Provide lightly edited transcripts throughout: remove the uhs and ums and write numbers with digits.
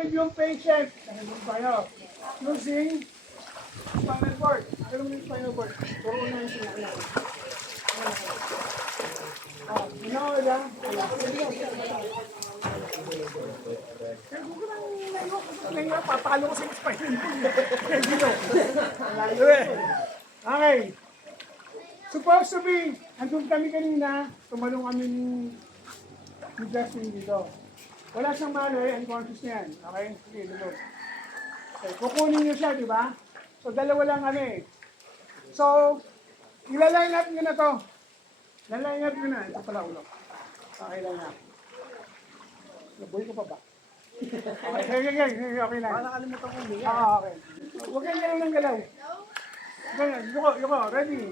retrieve yung patient. Nandun tayo. Using spinal cord. Alam mo yung spinal cord? Puro na yung sinakla. Wala. Kaya kung ka nang papalo ko sa spinal cord. Okay. Supposed to be, andun kami kanina, tumalong kami ni Justin dito. Wala siyang mali, unconscious na yan. Okay? Sige, lulog. Okay, kukunin niyo siya, di ba? So, dalawa lang kami. So, ilaline up nyo na to. Laline up nyo na. Ito pala ulo. Okay lang na. Nabuhay ko pa ba? Okay lang. Nakalimutan ko umiyak. Okay. Huwag kang galaw ng galaw. Ganyan, yuko, ready.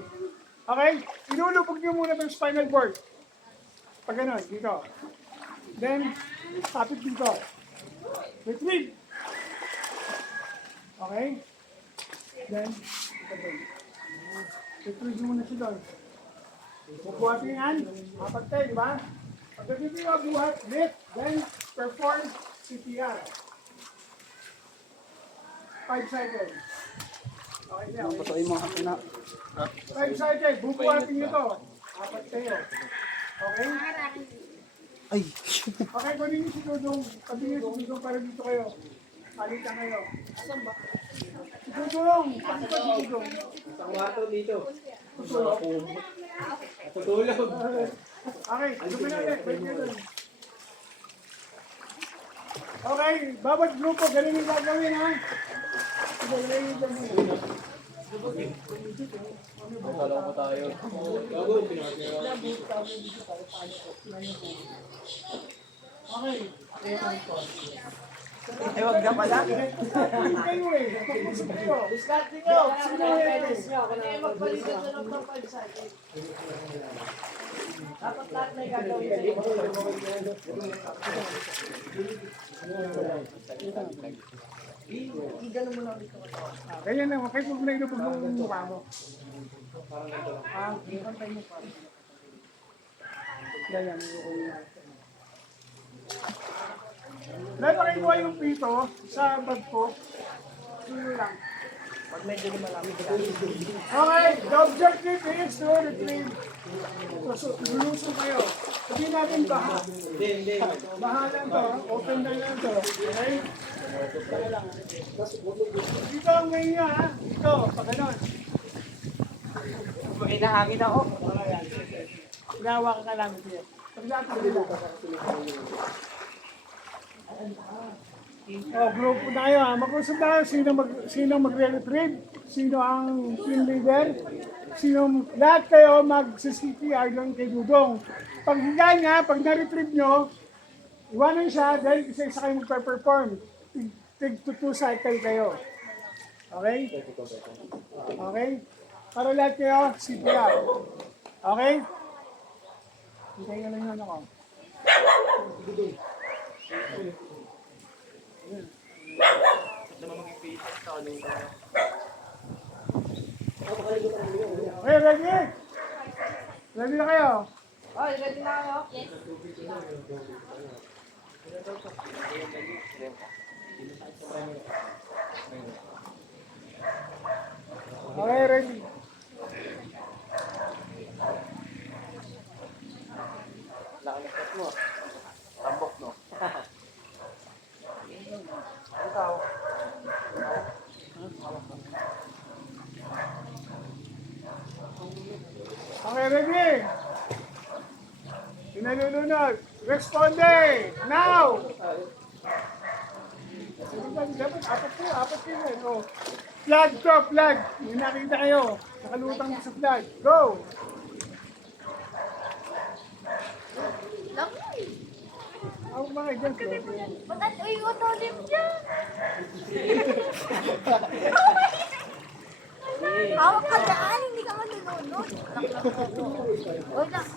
Okay? Inulubog nyo muna itong spinal cord. Pag gano'n, dito. Then, tapit dito. Retrieve. Okay? Then, retrieve muna siya doon. Bubuhatin yan. Mapagtay, di ba? Pagdating nyo, buhat, lift, then perform CPR. 5 seconds. Okay na, okay. Patuloy mo ang na. 5 seconds, bubuhatin nyo to. Apat kayo. Okay? Ay! Okay, kunin niyo si Dudong. Sabi niyo si Dudong para dito kayo. Palitan kayo. Asan ba? Si Dudong! Ano ba si Dudong? Isang wato dito. Tutulog. Tutulog. Okay, dumi na ulit. Balik nyo dun. Okay, bawat grupo, ganun yung gagawin ha. Sige, ganun yung gagawin. Kala ko tayo. Gago, pinakatira. Okay. Eh, wag na pala. Hindi kayo eh. Pag-usap kayo. Discarding nyo! Sino yan eh? Hindi magpalitan na lang ng 5 seconds. Dapat lahat may gagawin sa'yo. Igano mo lang dito. Ganyan na, kahit huwag na ilubog ng mukha mo. Pantay mo pa. Ganyan, ilubog mo. Dahil pakikuha yung pito sa bag ko, sino lang. Pag medyo lumalami ka. Okay, the objective is to retrieve. So, lulusong kayo. Sabihin natin baha. Hindi. Baha lang to, open na lang to. Okay? Kaya lang. Dito ang ngayon nyo ha. Dito, pag ganon. Pag inahangin ako. Gawa ka lang dito. Pag natin dito. Oh, grupo tayo ha. Mag-usap tayo sino magre-retrieve, sino ang team leader, lahat kayo mag-CPR lang kay Dudong. Pag higa niya, pag na-retrieve nyo, iwanan siya dahil isa-isa kayo magpe-perform. Tig to 2 cycle kayo. Okay? Okay? Para lahat kayo, CPR. Okay? Hintay ka lang yun ako. Okay, ready? Ready na kayo? Ay, ready na ako? Okay, ready. Nakalimutan mo. Tambok, no? Ikaw. Okay, ready? Pinalulunod. Responde! Now! Dapat apat yun. Oh. Flag to, flag. May nakita kayo. Nakalutang sa flag. Go! Ang mga dyan. Ba't uy, utolim dyan? Hawak ka dyan, hindi ka manunod. Uy, hindi ka dyan.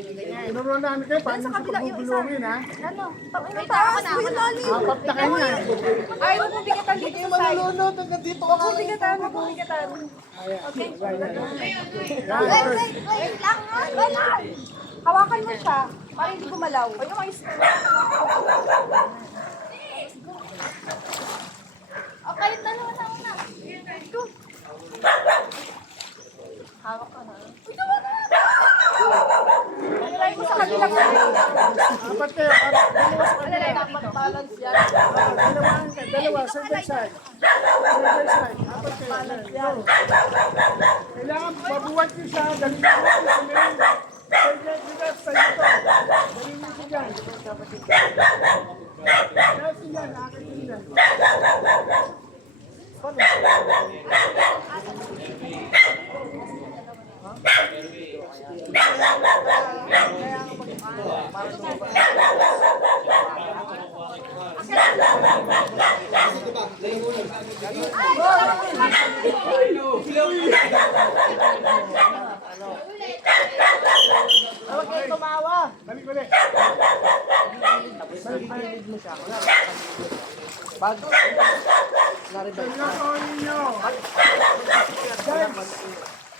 Ganyan. Inurunan kayo, paano sa pagbubulungin ha? Ano? Wait, taas, uy, lalim. Apat na kayo na. Ay, huwag mo bigatan dito sa side. Malulunod hanggang dito ka. Huwag mo bigatan, huwag mo bigatan. Okay. Wait lang, wala. Hawakan mo siya, para hindi gumalaw. Ay, yung Apat kayo. Dalawa sa Ano kanila. dapat balance yan? Dalawa, side by side. Side by side. Apat kayo. Ayan, go. Kailangan mabuhat nyo siya. Dali nyo siya sa main. Side left, side ito. Dali nyo siya dyan. Yes, yan. Akin yun yan. Huwag kayo tumawa. Balik ulit. Narinig mo siya. Bag. Narinig. Pinakaon ninyo. Guys,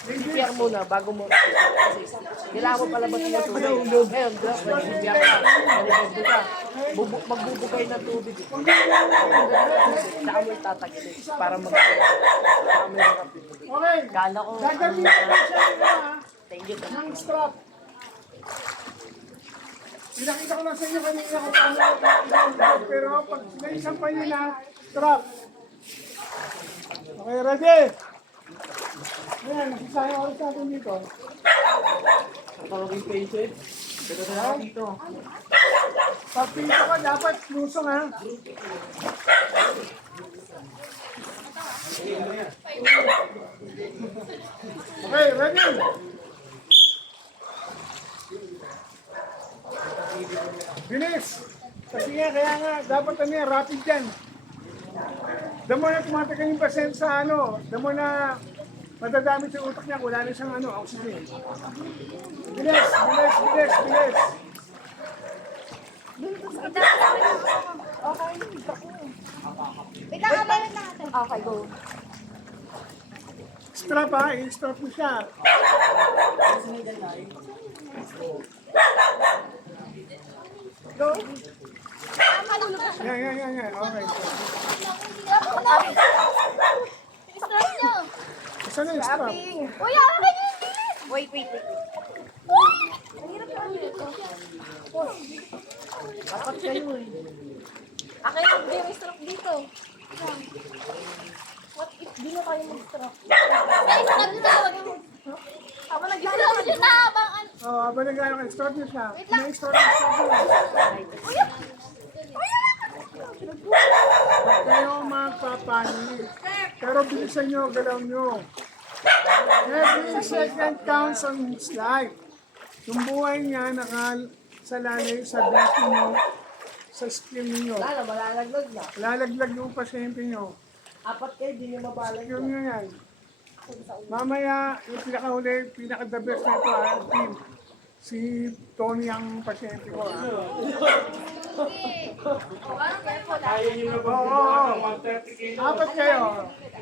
CPR muna bago mo. Kailangan mo palabas ng tubig. Ngayon, CPR ka. Narinig ka. Magbubugay ng tubig. Tsaka mo itatagilid para tsaka mo yung rapid. okay. Kala ko, Gagamitin ko siya nila thank you. ng strap. Pinakita ko lang sa inyo kanina kung paano ito. Pero pag naisampay nyo na, strap. Okay, ready? Ayan, nasasayang oras natin dito. Napakaging patient. Pero na ako dito. Pag pinto ka, dapat lusong ha. Okay, ready? Bilis! Kasi nga, kaya nga, dapat ano yan, rapid yan. Damo na tumatagal yung pasensya sa ano, damo na madadamit yung utak niya, wala na siyang ano, oxygen. Bilis, bilis, bilis, bilis. Wait lang, kabayan natin. Okay, go. Strap ha, i-strap mo siya. Go. Malulog na. Yan, okay. Strap niyo. Isa na yung strap. Uy, akin yun, bilis. Wait. Uy! Ang hirap naman dito. Dapat kayo eh. Akin yung may strap dito. What if di na tayo mag-strap? May strap na wag mo. Habang nag-strap siya na habang ano. Oh, habang nag-ano ka, strap niyo siya. May strap niyo, strap niyo. Uy! Huwag kayo magpapanik. Pero bilisan nyo, galaw nyo. Every second counts on his life. Yung buhay niya nakasalalay sa braso nyo, sa skin niyo. Lalo, malalaglag na. Lalaglag yung pasyente nyo. Apat kayo, di nyo mabalag. Yun nyo yan. Mamaya, yung pinakahuli, pinaka-the best na ito, team. Si Tony ang pasyente ko. Parang careful ah. Kaya nyo na ba? Oo. 130 kilo. Apat kayo.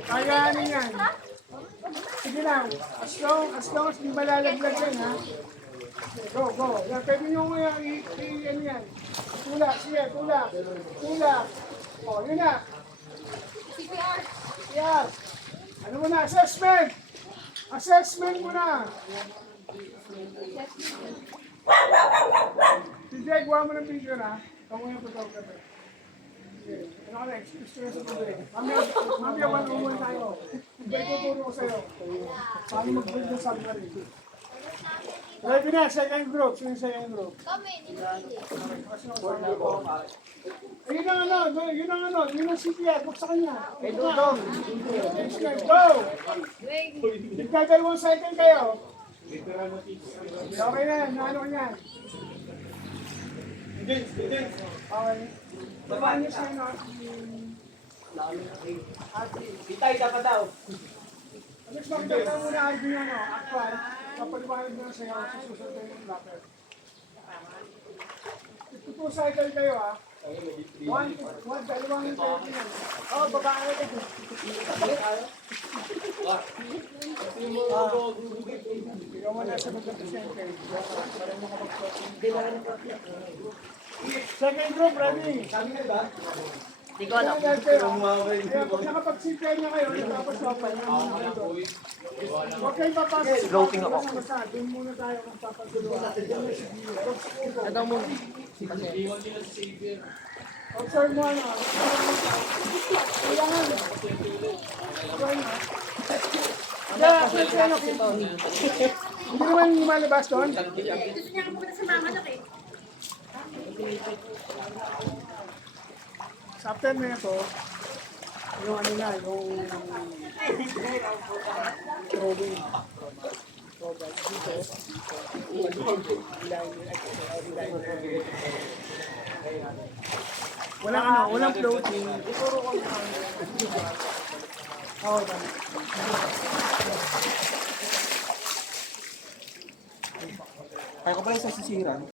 Kayaanin yan. Sige lang. As long as di malalaglag yan, ha? Go. Yan, pwede nyo mo yan, i-yan yan. Tulak, sige, tulak. O, yun na. CPR. Yan. Ano mo na, assessment. Assessment mo na. DJ, gawa mo ng video na. Kamu yung photographer. Okay. Ano ka na, experience ko din. Mamaya one-on-one tayo. Iba ituturo ko sa'yo. Paano mag-build ng submarine. Ready na, second group. Sino yung second group? Kami, nilili. Yun ang CPR. Book sa kanya. Eh, Dudong. Go! Nagkagalawang second kayo. Okay na, naano ka niyan. Okay. Babaan niyo siya, no? Itay ka pa daw. Alex, makikita mo na ID nyo, no? Actual, kapaliwanag nyo sa'yo sa susunod kayo ng locker. Ito cycle kayo, ha? Dalawang yung tayo niyan. Oo, babae ka. Ikaw mo na sa magkapresente. Second group, ready? Hindi ko alam. Kaya pag nakapag-CPR na kayo, tapos open na muna doon. Huwag kayong papasok. Floating ako. Doon muna tayo kung papaguluhan. Ito mo. Observe mo ano. Kailangan. Kaya, hindi naman lumalabas doon. Gusto niya ka pumunta sa mama na eh. Sa after na ito, yung ano na, yung throwing. Walang ano, walang floating. Oo, tama. Kaya ko pala sa sisiran.